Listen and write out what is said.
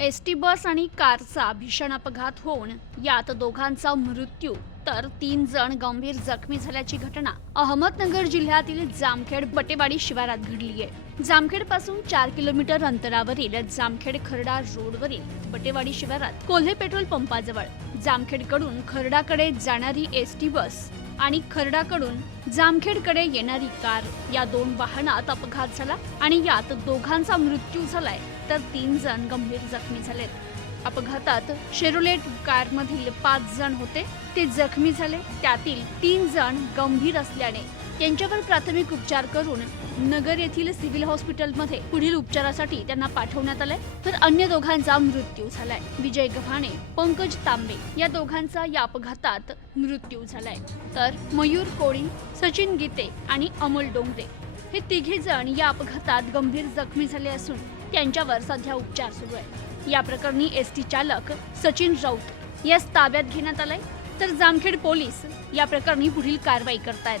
S T bus आणि कारचा भीषण अपघात होऊन यात दोघांचा मृत्यू तर तीन जण गंभीर जखमी झाल्याची घटना अहमदनगर जिल्ह्यातील जामखेड बटेवाडी शिवारात घडली आहे. जामखेडपासून चार किलोमीटर अंतरावरील जामखेड खर्डा रोडवरील बटेवाडी शिवारात कोल्हे पेट्रोल पंपाजवळ जामखेडकडून खर्डाकडे जाणारी एस टी बस आणि खर्डाकडून जामखेडकडे येणारी कार. या दोन वाहनात अपघात झाला आणि यात दोघांचा मृत्यू झालाय तर तीन जण गंभीर जखमी झालेत. अपघातात शेरोलेट कारमधील पाच जण होते ते जखमी झाले. त्यातील तीन जण गंभीर असल्याने त्यांच्यावर प्राथमिक उपचार करून नगर येथील सिव्हिल हॉस्पिटलमध्ये पुढील उपचारासाठी त्यांना पाठवण्यात आलंय. तर अन्य दोघांचा मृत्यू झालाय. विजय गव्हाणे पंकज तांबे या दोघांचा या अपघातात मृत्यू झालाय. तर मयूर कोळी सचिन गीते आणि अमोल डोंगरे हे तिघे जण या अपघातात गंभीर जखमी झाले असून त्यांच्यावर सध्या उपचार सुरू आहे. या प्रकरणी एस टी चालक सचिन राऊत यास ताब्यात घेण्यात आलाय. तर जामखेड पोलीस या प्रकरणी पुढील कारवाई करतायत.